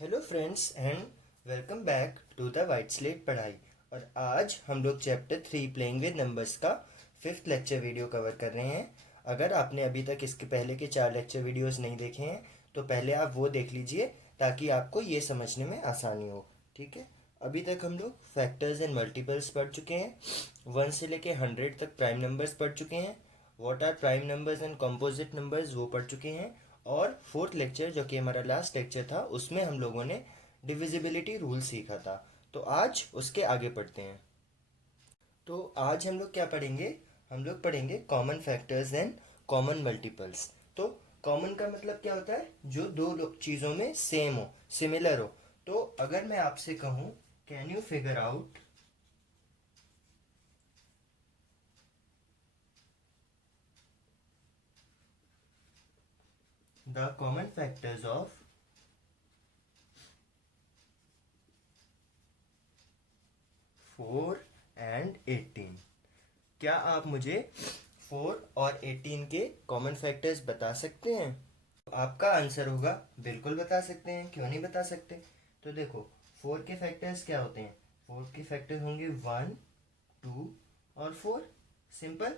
Hello friends and welcome back to the white slate पढ़ाई। और आज हम लोग चैप्टर 3 प्लेइंग विद नंबर्स का 5th लेक्चर वीडियो कवर कर रहे हैं। अगर आपने अभी तक इसके पहले के 4 लेक्चर वीडियोस नहीं देखे हैं तो पहले आप वो देख लीजिए ताकि आपको ये समझने में आसानी हो। ठीक है, अभी तक हम लोग फैक्टर्स एंड मल्टीपल्स पढ़ चुके हैं, 1 से लेके 100 तक प्राइम नंबर्स पढ़ चुके हैं, what are prime numbers and composite numbers वो पढ़ चुके हैं। और 4th लेक्चर जो कि हमारा लास्ट लेक्चर था उसमें हम लोगों ने डिविजिबिलिटी रूल सीखा था। तो आज उसके आगे पढ़ते हैं। तो आज हम लोग क्या पढ़ेंगे, हम लोग पढ़ेंगे common factors and common multiples. तो कॉमन का मतलब क्या होता है, जो दो चीज़ों में सेम हो, सिमिलर हो। तो अगर मैं आपसे कहूँ can you figure out the common factors of 4 and 18, क्या आप मुझे 4 और 18 के कॉमन फैक्टर्स बता सकते हैं? आपका आंसर होगा बिल्कुल बता सकते हैं, क्यों नहीं बता सकते। तो देखो 4 के फैक्टर्स क्या होते हैं, 4 के फैक्टर्स होंगे 1, 2 और 4। सिंपल।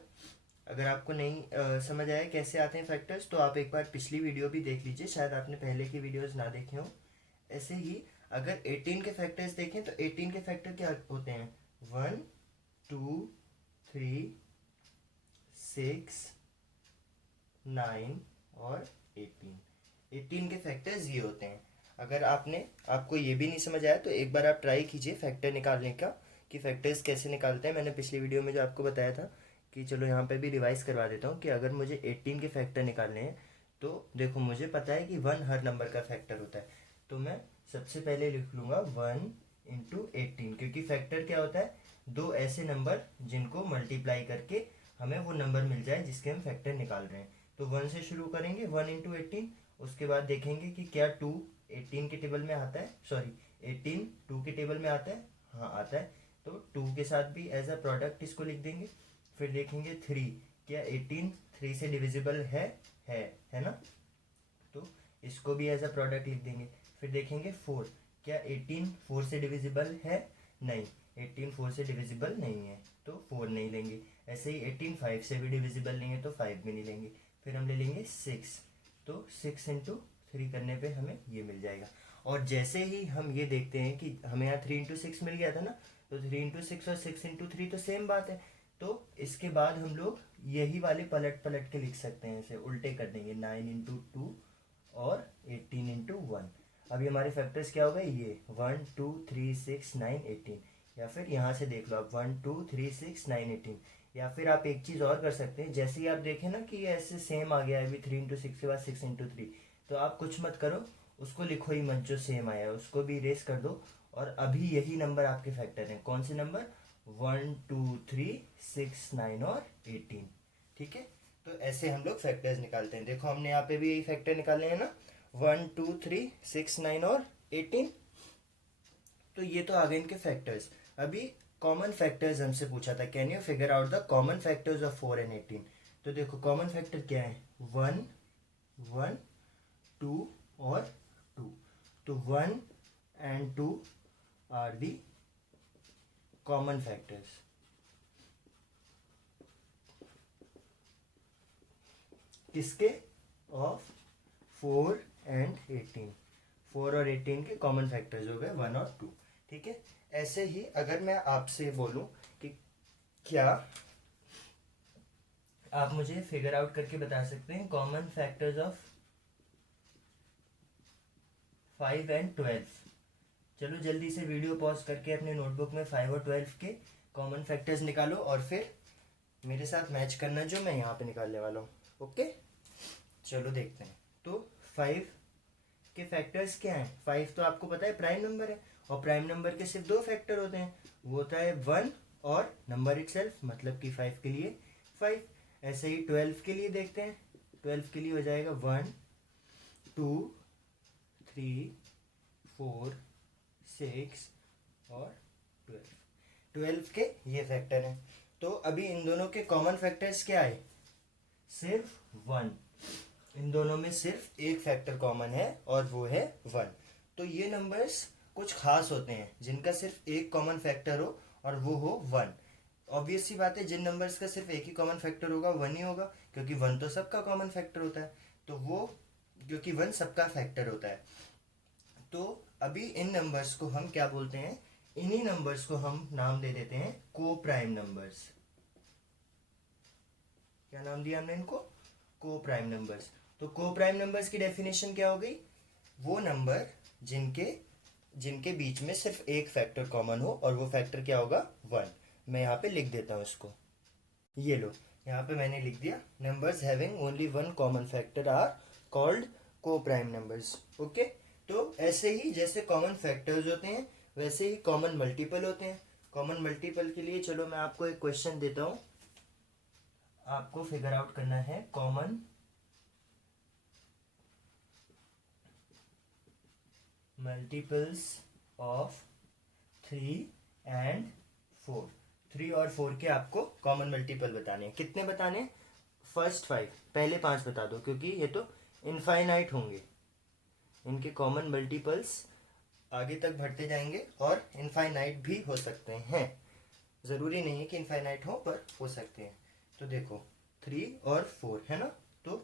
अगर आपको नहीं समझ आया कैसे आते हैं फैक्टर्स तो आप एक बार पिछली वीडियो भी देख लीजिए, शायद आपने पहले की वीडियोस ना देखे हो। ऐसे ही अगर 18 के फैक्टर्स देखें तो 18 के फैक्टर क्या होते हैं, 1, 2, 3, 6, 9 और 18 के फैक्टर्स ये होते हैं। अगर आपको ये भी नहीं समझ आया तो एक बार आप ट्राई कीजिए फैक्टर निकालने का, कि फैक्टर्स कैसे निकालते हैं। मैंने पिछली वीडियो में जो आपको बताया था कि चलो यहाँ पे भी रिवाइज करवा देता हूँ कि अगर मुझे 18 के फैक्टर निकालने हैं तो देखो मुझे पता है कि 1 हर नंबर का फैक्टर होता है। तो मैं सबसे पहले लिख लूँगा 1 × 18, क्योंकि फैक्टर क्या होता है, दो ऐसे नंबर जिनको मल्टीप्लाई करके हमें वो नंबर मिल जाए जिसके हम फैक्टर निकाल रहे हैं। तो 1 से शुरू करेंगे, 1 × 18। उसके बाद देखेंगे कि क्या 2 18 के टेबल में आता है, सॉरी 18 2 के टेबल में आता है, हाँ आता है। तो 2 के साथ भी एज अ प्रोडक्ट इसको लिख देंगे। फिर देखेंगे 3, क्या 18 3 से डिविजिबल है ना, तो इसको भी एज अ प्रोडक्ट लिख देंगे। फिर देखेंगे 4, क्या 18 4 से डिविजिबल है, नहीं 18 4 से डिविजिबल नहीं है तो 4 नहीं लेंगे। ऐसे ही 18 5 से भी डिविजिबल नहीं है तो 5 भी नहीं लेंगे। फिर हम ले लेंगे 6, तो 6 × 3 करने पे हमें ये मिल जाएगा। और जैसे ही हम ये देखते हैं कि हमें यहाँ 3 × 6 मिल गया था ना, तो 3 × 6 और 6 × 3 तो सेम बात है। तो इसके बाद हम लोग यही वाले पलट पलट के लिख सकते हैं, इसे उल्टे कर देंगे, 9 × 2 और 18 × 1। अभी हमारे फैक्टर्स क्या हो गए, ये 1 2 3 6 9 18। या फिर यहाँ से देख लो आप 1 2 3 6 9 18। या फिर आप एक चीज़ और कर सकते हैं, जैसे ही आप देखें ना कि ये ऐसे सेम आ गया है अभी 3 × 6 के बाद 6 × 3, तो आप कुछ मत करो, उसको लिखो ही मत, जो सेम आया है उसको भी इरेज कर दो। और अभी यही नंबर आपके फैक्टर हैं, कौन से नंबर, 1 2 3 6 9 और 18। ठीक है, तो ऐसे हम लोग फैक्टर्स निकालते हैं। देखो हमने यहाँ पे भी यही फैक्टर निकाले हैं ना, 1 2 3 6 9 और 18। तो ये तो आ गए इनके फैक्टर्स। अभी कॉमन फैक्टर्स हमसे पूछा था, can you figure out the common factors of 4 and 18। तो देखो कॉमन फैक्टर क्या है, 1 1 2 और 2। तो 1 and 2 are the common factors. किसके, ऑफ 4 एंड 18। 4 और 18 के कॉमन फैक्टर्स हो गए 1 और 2। ठीक है, ऐसे ही अगर मैं आपसे बोलूं कि क्या आप मुझे फिगर आउट करके बता सकते हैं कॉमन फैक्टर्स ऑफ 5 एंड 12। चलो जल्दी से वीडियो पॉज करके अपने नोटबुक में 5 और 12 के कॉमन फैक्टर्स निकालो और फिर मेरे साथ मैच करना जो मैं यहाँ पे निकालने वाला हूँ। ओके, चलो देखते हैं। तो 5 के फैक्टर्स क्या हैं, 5 तो आपको पता है प्राइम नंबर है, और प्राइम नंबर के सिर्फ दो फैक्टर होते हैं, वो होता है 1 और नंबर इटसेल्फ, मतलब कि 5 के लिए 5। ऐसे ही 12 के लिए देखते हैं, 12 के लिए हो जाएगा 1 2 3 4 6 और 12। 12 के ये फैक्टर हैं। तो अभी इन दोनों के कॉमन फैक्टर्स क्या है, सिर्फ 1। इन दोनों में सिर्फ एक फैक्टर कॉमन है और वो है 1। तो ये नंबर्स कुछ खास होते हैं जिनका सिर्फ एक कॉमन फैक्टर हो और वो हो 1। ऑब्वियस सी बात है, जिन नंबर्स का सिर्फ एक ही कॉमन फैक्टर होगा 1 ही होगा, क्योंकि 1 तो सबका कॉमन फैक्टर होता है। तो वो, क्योंकि 1 सबका फैक्टर होता है। तो अभी इन नंबर्स को हम क्या बोलते हैं, इन्हीं नंबर्स को हम नाम दे देते हैं को प्राइम नंबर्स। क्या नाम दिया हमने इनको, को प्राइम नंबर्स। तो को प्राइम नंबर्स की डेफिनेशन क्या हो गई, वो नंबर जिनके जिनके बीच में सिर्फ एक फैक्टर कॉमन हो और वो फैक्टर क्या होगा 1। मैं यहाँ पे लिख देता हूँ इसको, ये लो यहाँ पे मैंने लिख दिया, numbers having only one common factor are called को प्राइम नंबर्स। ओके। तो ऐसे ही जैसे कॉमन फैक्टर्स होते हैं वैसे ही कॉमन मल्टीपल होते हैं। कॉमन मल्टीपल के लिए चलो मैं आपको एक क्वेश्चन देता हूँ, आपको फिगर आउट करना है कॉमन मल्टीपल्स ऑफ 3 एंड 4। 3 और 4 के आपको कॉमन मल्टीपल बताने हैं। कितने बताने हैं, फर्स्ट 5, पहले 5 बता दो क्योंकि ये तो इनफाइनाइट होंगे, इनके कॉमन मल्टीपल्स आगे तक बढ़ते जाएंगे और इनफाइनाइट भी हो सकते हैं। ज़रूरी नहीं है कि इनफाइनाइट हो, पर हो सकते हैं। तो देखो 3 और 4 है ना, तो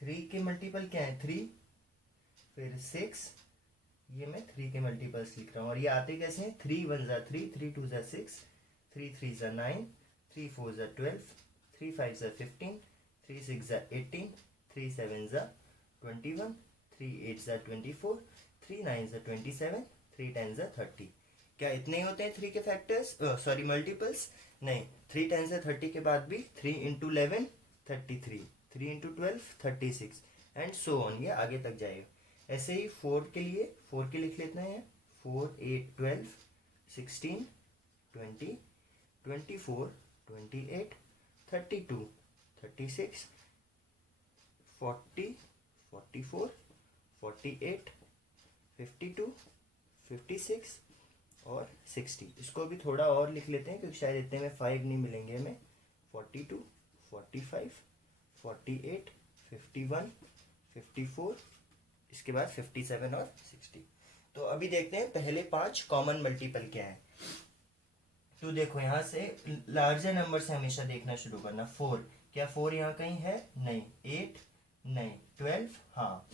3 के मल्टीपल क्या है 3, फिर 6, ये मैं 3 के मल्टीपल्स लिख रहा हूँ और ये आते कैसे हैं, 3 1 ज़ा 3, 3 2 ज़ा 6, 3 3 ज़ा 9, 3 4 ज़ा 12, 3 5 ज़ा 15, 3 6 ज़ा 18, 3 7 ज़ा 21, 3 8 ज़ा 24, 3 9 ज़ा 27, 3 10 ज़ा 30। क्या इतने ही होते हैं 3 के फैक्टर्स, सॉरी मल्टीपल्स? नहीं, 3 10 ज़ा 30 के बाद भी 3 into 11 33, 3 into 12 36 and so on, ये आगे तक जाएगा। ऐसे ही 4 के लिए 4 के लिख लेते हैं, 4 8 12 16 20 24 28 32 36 40 44 48 52 56 और 60। इसको भी थोड़ा और लिख लेते हैं क्योंकि शायद इतने में 5 नहीं मिलेंगे हमें। 42 45 48 51 54, इसके बाद 57 और 60। तो अभी देखते हैं पहले 5 कॉमन मल्टीपल क्या है। तो देखो यहाँ से लार्जर नंबर से हमेशा देखना शुरू करना। 4, क्या 4 यहाँ कहीं है, नहीं। 8 नहीं। 12, हाँ,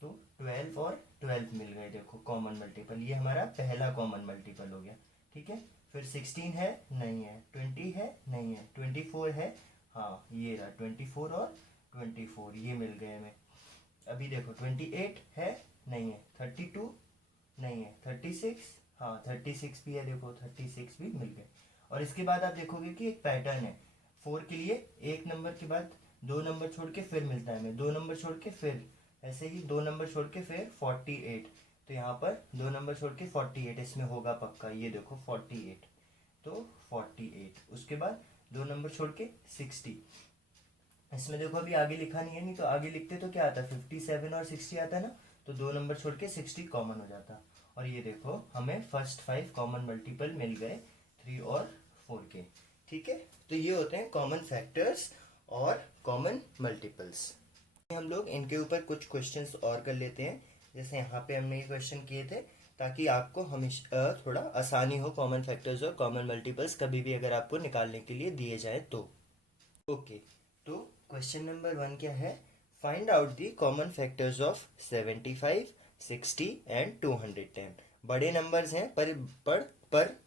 तो 12 और 12 मिल गए, देखो कॉमन मल्टीपल, ये हमारा पहला कॉमन मल्टीपल हो गया। ठीक है, फिर 16 है, नहीं है। 20 है, नहीं है। 24 है, हाँ ये रहा 24 और 24, ये मिल गए हमें। अभी देखो 28 है, नहीं है। 32 नहीं है। 36, हाँ 36 भी है, देखो 36 भी मिल गए। और इसके बाद आप देखोगे कि एक पैटर्न है, 4 के लिए एक नंबर के बाद 2 नंबर छोड़ के फिर मिलता है हमें, 2 नंबर छोड़ के फिर, ऐसे ही 2 नंबर छोड़ के फिर 48। तो यहाँ पर 2 नंबर छोड़ के 48 इसमें होगा पक्का, ये देखो 48, तो 48। उसके बाद 2 नंबर छोड़ के 60, इसमें देखो अभी आगे लिखा नहीं है, नहीं तो आगे लिखते तो क्या आता, 57 और 60 आता है ना, तो 2 नंबर छोड़ के 60 कॉमन हो जाता। और ये देखो हमें फर्स्ट 5 कॉमन मल्टीपल मिल गए 3 और 4 के। ठीक है, तो ये होते हैं कॉमन फैक्टर्स और कॉमन मल्टीपल्स। हम लोग इनके ऊपर कुछ क्वेश्चंस और कर लेते हैं। जैसे यहाँ पे हमने ये क्वेश्चन किए थे ताकि आपको हमेशा थोड़ा आसानी हो कॉमन फैक्टर्स और कॉमन मल्टीपल्स कभी भी अगर आपको निकालने के लिए दिए जाए तो। ओके, तो क्वेश्चन नंबर 1 क्या है, find out the common factors of 75 60 and 210। बड़े नंबर्स हैं पर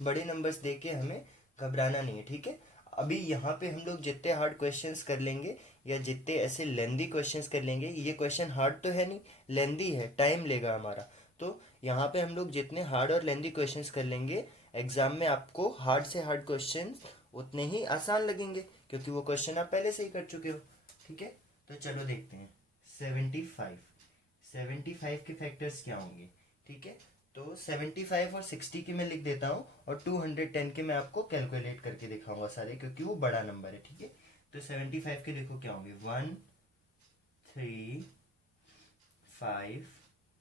बड़े नंबर्स देख के हमें घबराना नहीं है। ठीक है, अभी यहाँ पे हम लोग जितने हार्ड क्वेश्चंस कर लेंगे या जितने ऐसे लेंदी क्वेश्चंस कर लेंगे, ये क्वेश्चन हार्ड तो है नहीं, लेंदी है, टाइम लेगा हमारा। तो यहाँ पे हम लोग जितने हार्ड और लेंदी क्वेश्चंस कर लेंगे, एग्जाम में आपको हार्ड से हार्ड क्वेश्चन उतने ही आसान लगेंगे क्योंकि वो क्वेश्चन आप पहले से ही कर चुके हो। ठीक है, तो चलो देखते हैं 75 के फैक्टर्स क्या होंगे। ठीक है, तो 75 और 60 के मैं लिख देता हूँ और 210 के मैं आपको कैलकुलेट करके दिखाऊंगा सारे, क्योंकि वो बड़ा नंबर है। ठीक है, तो 75 के देखो क्या होंगे, 1 3 5,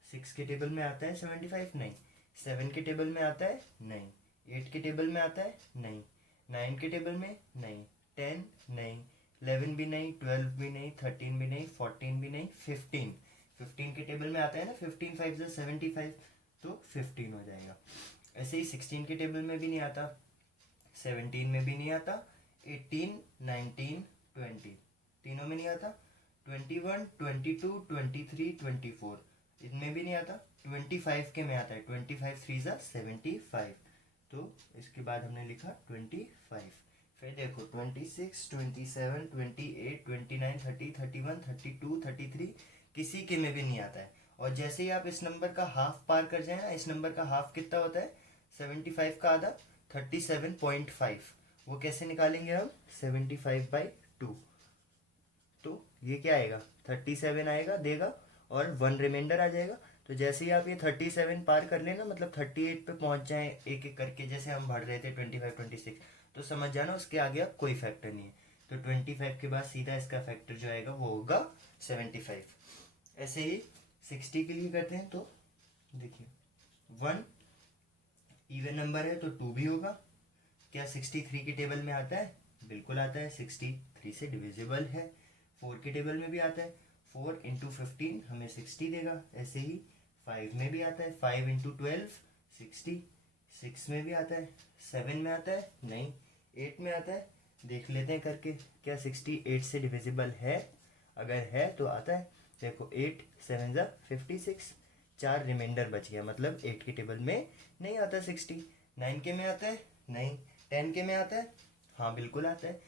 6 के टेबल में आता है 75, नहीं। 7 के टेबल में आता है, नहीं। 8 के टेबल में आता है, नहीं। 9 के टेबल में, नहीं। 10 नहीं। 11 भी नहीं, 12 भी नहीं, 13 भी नहीं, 14 भी नहीं, 15। 15 के टेबल में आता है ना 15 5 से 75, तो 15 हो जाएगा। ऐसे ही 16 के टेबल में भी नहीं आता, 17 में भी नहीं आता, 18 19 20 तीनों में नहीं आता, 21 22 23 24 इनमें भी नहीं आता, 25 के में आता है, 25 3 ज़ा 75, तो इसके बाद हमने लिखा 25। फिर देखो 26 27 28 29 30 31 32 33 किसी के में भी नहीं आता है। और जैसे ही आप इस नंबर का हाफ पार कर जाए ना, इस नंबर का हाफ कितना होता है, 75 का आधा 37.5, वो कैसे निकालेंगे हम, 75/2, तो ये क्या आएगा 37 आएगा देगा और 1 रिमाइंडर आ जाएगा। तो जैसे ही आप ये 37 पार कर लेना, मतलब 38 पे पहुंच जाए एक एक करके, जैसे हम बढ़ रहे थे 25 26, तो समझ जाना उसके आगे अब कोई फैक्टर नहीं है। तो 25 के बाद सीधा इसका फैक्टर जो आएगा वो होगा 75। ऐसे ही 60 के लिए करते हैं, तो देखिए 1 इवन नंबर है तो 2 भी होगा। क्या 63 के टेबल में आता है, बिल्कुल आता है, 63 से डिविजिबल है। 4 के टेबल में भी आता है, 4 इंटू 15 हमें 60 देगा। ऐसे ही 5 में भी आता है, 5 इंटू 12 60। 6 में भी आता है, 7 में आता है नहीं, 8 में आता है, देख लेते हैं करके क्या 68 से डिविजिबल है, अगर है तो आता है। देखो 8 7 ज़ा 56, 4 रिमाइंडर बच गया, मतलब 8 के टेबल में नहीं आता 60। 9 के में आता है नहीं, 10 के में आता है हाँ बिल्कुल आता है,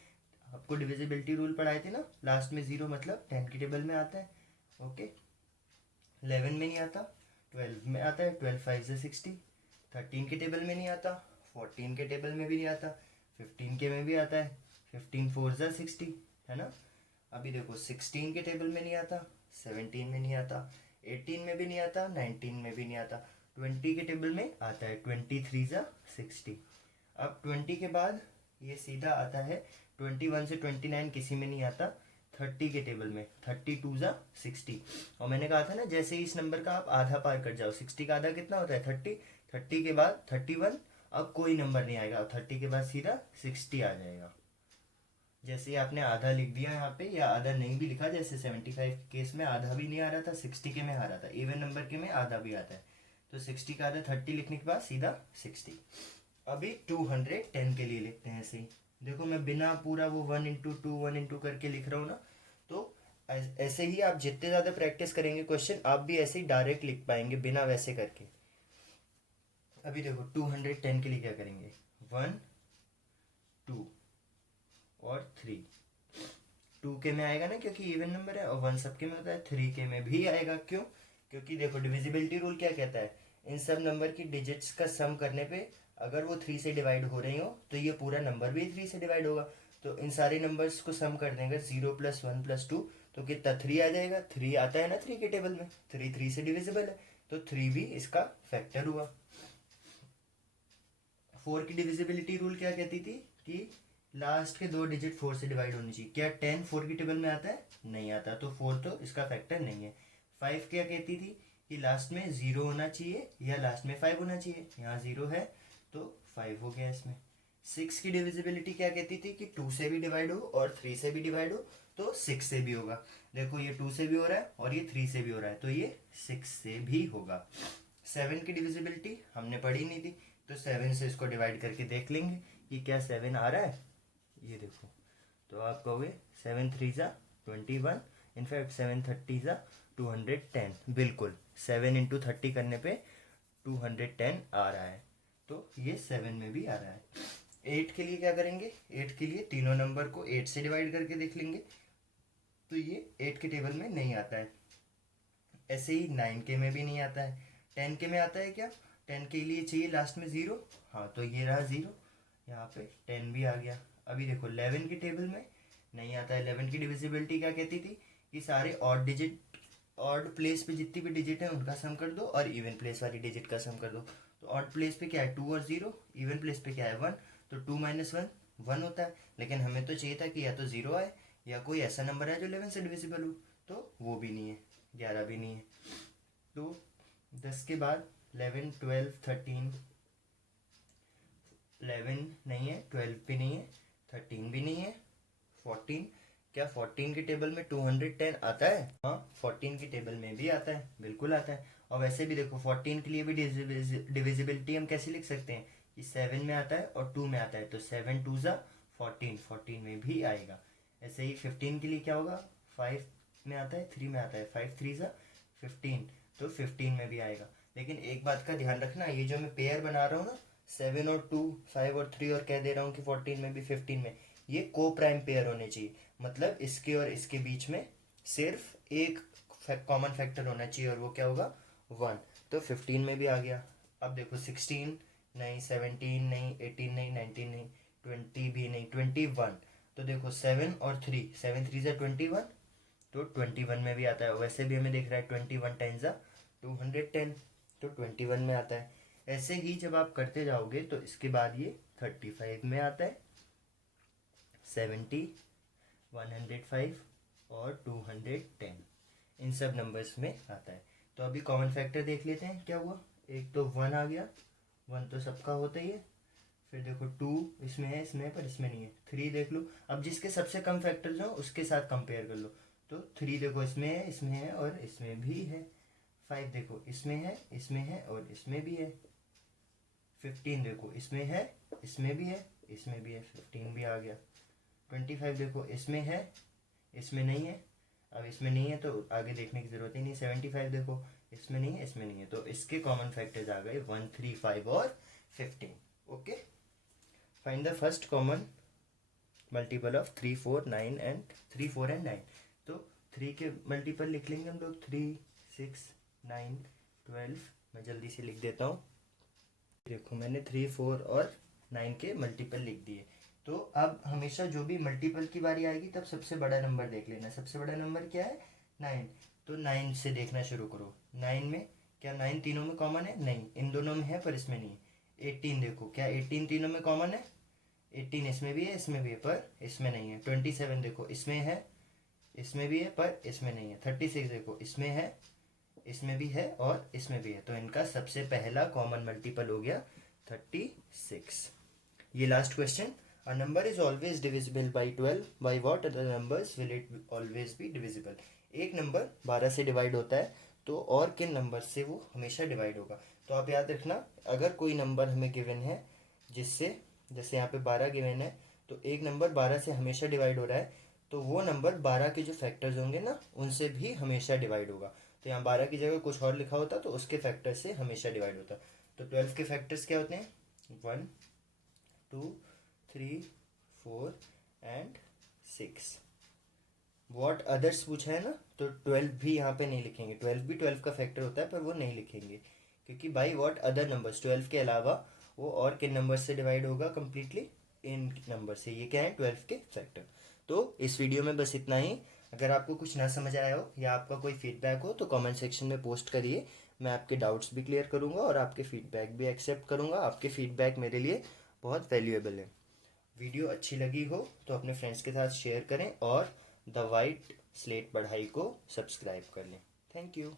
आपको डिविजिबिलिटी रूल पढ़ाए थे ना, लास्ट में 0 मतलब 10 के टेबल में आता है। ओके 11 में नहीं आता, 12 में आता है, 12 5 से 60। 13 के टेबल में नहीं आता, 14 के टेबल में भी नहीं आता, 15 के में भी आता है, 15 4 से 60, है ना। अभी देखो 16 के टेबल में नहीं आता, 17 में नहीं आता, 18 में भी नहीं आता, 19 में भी नहीं आता, 20 के टेबल में आता है, 23 ज़ा 60। अब 20 के बाद ये सीधा आता है 21 से 29 किसी में नहीं आता, 30 के टेबल में 32 ज़ा 60। और मैंने कहा था ना जैसे ही इस नंबर का आप आधा पार कर जाओ, 60 का आधा कितना होता है 30, 30 के बाद 31, अब कोई नंबर नहीं आएगा, 30 के बाद सीधा 60 आ जाएगा। जैसे ही आपने आधा लिख दिया यहाँ पे, या आधा नहीं भी लिखा, जैसे 75 केस में आधा भी नहीं आ रहा था, 60 के में आ रहा था, इवन नंबर के में आधा भी आता है, तो 60 का आधा 30 लिखने के बाद सीधा 60। अभी 210 के लिए लिखते हैं ऐसे ही। देखो मैं बिना पूरा वो 1 इंटू 2 1 इंटू करके लिख रहा हूँ ना, तो ऐसे ही आप जितने ज़्यादा प्रैक्टिस करेंगे क्वेश्चन, आप भी ऐसे ही डायरेक्ट लिख पाएंगे बिना वैसे करके। अभी देखो 210 के लिए क्या करेंगे, 1 2 और 3। 2 के में आएगा ना क्योंकि इवन नंबर है, और 1 सबके में होता है, 3 के में भी आएगा, क्यों, क्योंकि देखो डिविजिबिलिटी रूल क्या कहता है, इन सब नंबर की डिजिट्स का सम करने पे अगर वो 3 से डिवाइड हो रही हो तो ये पूरा नंबर भी 3 से डिवाइड होगा। तो इन सारे नंबर्स को सम कर देंगे, 0 + 1 + 2, तो कितना 3 आ जाएगा, 3 आता है ना 3 के टेबल में, 3 से डिविजिबल है, तो 3 भी इसका फैक्टर हुआ। 4 की डिविजिबिलिटी रूल क्या कहती थी कि लास्ट के 2 डिजिट 4 से डिवाइड होनी चाहिए। क्या 10 4 की टेबल में आता है, नहीं आता, तो 4 तो इसका फैक्टर नहीं है। 5 क्या कहती थी कि लास्ट में 0 होना चाहिए या लास्ट में 5 होना चाहिए, यहाँ 0 है तो 5 हो गया इसमें। 6 की डिविजिबिलिटी क्या कहती थी कि 2 से भी डिवाइड हो और 3 से भी डिवाइड हो तो 6 से भी होगा। देखो ये 2 से भी हो रहा है और ये 3 से भी हो रहा है, तो ये 6 से भी होगा। 7 की डिविजिबिलिटी हमने पढ़ी नहीं थी, तो 7 से इसको डिवाइड करके देख लेंगे कि क्या 7 आ रहा है, ये देखो, तो आप कहोगे 7 3 ज़ा 21, इनफैक्ट 7 30 ज़ा 210, बिल्कुल 7 इंटू 30 करने पे 210 आ रहा है, तो ये 7 में भी आ रहा है। 8 के लिए क्या करेंगे, 8 के लिए तीनों नंबर को 8 से डिवाइड करके देख लेंगे, तो ये 8 के टेबल में नहीं आता है। ऐसे ही 9 के में भी नहीं आता है। 10 के में आता है क्या, 10 के लिए चाहिए लास्ट में 0, हाँ तो ये रहा 0, यहाँ पे 10 भी आ गया। अभी देखो 11 के टेबल में नहीं आता है। 11 की डिविजिबिलिटी क्या कहती थी कि सारे ऑड डिजिट, ऑड प्लेस पे जितनी भी डिजिट है उनका सम कर दो और इवन प्लेस वाली डिजिट का सम कर दो। तो ऑड प्लेस पे क्या है 2 और 0, इवन प्लेस पे क्या है 1, तो 2 - 1 1 होता है। लेकिन हमें तो चाहिए था कि या तो 0 आए या कोई ऐसा नंबर है जो 11 से डिविजिबल हो, तो वो भी नहीं है, 11 भी नहीं है। तो 10 के बाद 11 12 13, 11 नहीं है, 12 भी नहीं है, 13 भी नहीं है, 14 क्या 14 की टेबल में 210 आता है? हाँ, 14 की टेबल में भी आता है, बिल्कुल आता है। और वैसे भी देखो 14 के लिए भी डिविजिबिलिटी हम कैसे लिख सकते हैं कि 7 में आता है और 2 में आता है, तो 7 2 ज़ा 14, 14 में भी आएगा। ऐसे ही 15 के लिए क्या होगा, 5 में आता है, 3 में आता है, 5 3 ज़ा 15, तो 15 में भी आएगा। लेकिन एक बात का ध्यान रखना, ये जो मैं पेयर बना रहा हूँ ना, 7 और 2, 5 और 3, और कह दे रहा हूँ कि 14 में भी 15 में, ये को प्राइम पेयर होने चाहिए। मतलब इसके और इसके बीच में सिर्फ एक कॉमन फैक्टर होना चाहिए, और वो क्या होगा, 1। तो 15 में भी आ गया। अब देखो 16 नहीं, 17 नहीं, 18 नहीं, 19 नहीं, 20 भी नहीं, 21। तो देखो 7 और 3, 7 3 ज़ा 21, तो 21 में भी आता है। वैसे भी हमें देख रहा है 21 10 ज़ा 210, तो 21 में आता है। ऐसे ही जब आप करते जाओगे तो इसके बाद ये 35 में आता है, 70, 105 और 210, इन सब नंबर्स में आता है। तो अभी कॉमन फैक्टर देख लेते हैं क्या हुआ। एक तो 1 आ गया, 1 तो सबका होता ही है। फिर देखो 2 इसमें है, इसमें है, पर इसमें नहीं है। 3 देख लो, अब जिसके सबसे कम फैक्टर्स हो उसके साथ कंपेयर कर लो। तो 3 देखो इसमें है और इसमें भी है। 5 देखो इसमें है और इसमें भी है। 15 देखो इसमें है, इसमें भी है, इसमें भी है, 15 भी आ गया। 25 देखो इसमें है, इसमें नहीं है। अब इसमें नहीं है तो आगे देखने की जरूरत ही नहीं। 75 देखो इसमें नहीं है, इसमें नहीं है, तो इसके कॉमन फैक्टर्स आ गए 1 3 5 और 15। Okay, find the first common multiple of 3 4 9 and 3 4 and 9। तो 3 के मल्टीपल लिख लेंगे हम लोग, 3 6 9 12। मैं जल्दी से लिख देता हूँ। देखो मैंने 3 4 और 9 के मल्टीपल लिख दिए। तो अब हमेशा जो भी मल्टीपल की बारी आएगी तब सबसे बड़ा नंबर देख लेना। सबसे बड़ा नंबर क्या है, 9। तो 9 से देखना शुरू करो। 9 में क्या 9 तीनों में कॉमन है? नहीं, इन दोनों में है पर इसमें नहीं है। 18 देखो, क्या 18 तीनों में कॉमन है? 18 इसमें भी है, इसमें भी है, पर इसमें नहीं है। 27 देखो इसमें है, इसमें भी है, पर इसमें नहीं है। 36 देखो इसमें है, इसमें भी है और इसमें भी है, तो इनका सबसे पहला कॉमन मल्टीपल हो गया 36। ये last question, a number is always divisible by 12, by what other numbers will it always be divisible. एक नंबर 12 से डिवाइड होता है तो और किन नंबर से वो हमेशा डिवाइड होगा। तो आप याद रखना, अगर कोई नंबर हमें गिवन है जिससे, जैसे यहाँ पे 12 गिवन है, तो एक नंबर 12 से हमेशा डिवाइड हो रहा है, तो वो नंबर 12 के जो फैक्टर्स होंगे ना उनसे भी हमेशा डिवाइड होगा। तो यहाँ 12 की जगह कुछ और लिखा होता तो उसके फैक्टर से हमेशा डिवाइड होता। तो 12 के फैक्टर्स क्या होते हैं, 1 2 3 4 एंड 6। वॉट अदर्स पूछा है ना, तो 12 भी यहाँ पे नहीं लिखेंगे। 12 भी 12 का फैक्टर होता है पर वो नहीं लिखेंगे, क्योंकि बाई वॉट अदर नंबर्स, 12 के अलावा वो और किन नंबर से डिवाइड होगा कम्प्लीटली, इन नंबर से। ये क्या है, 12 के फैक्टर। तो इस वीडियो में बस इतना ही। अगर आपको कुछ ना समझ आया हो या आपका कोई फीडबैक हो तो कमेंट सेक्शन में पोस्ट करिए। मैं आपके डाउट्स भी क्लियर करूँगा और आपके फीडबैक भी एक्सेप्ट करूँगा। आपके फीडबैक मेरे लिए बहुत वैल्यूएबल है। वीडियो अच्छी लगी हो तो अपने फ्रेंड्स के साथ शेयर करें और द वाइट स्लेट पढ़ाई को सब्सक्राइब कर लें। Thank you.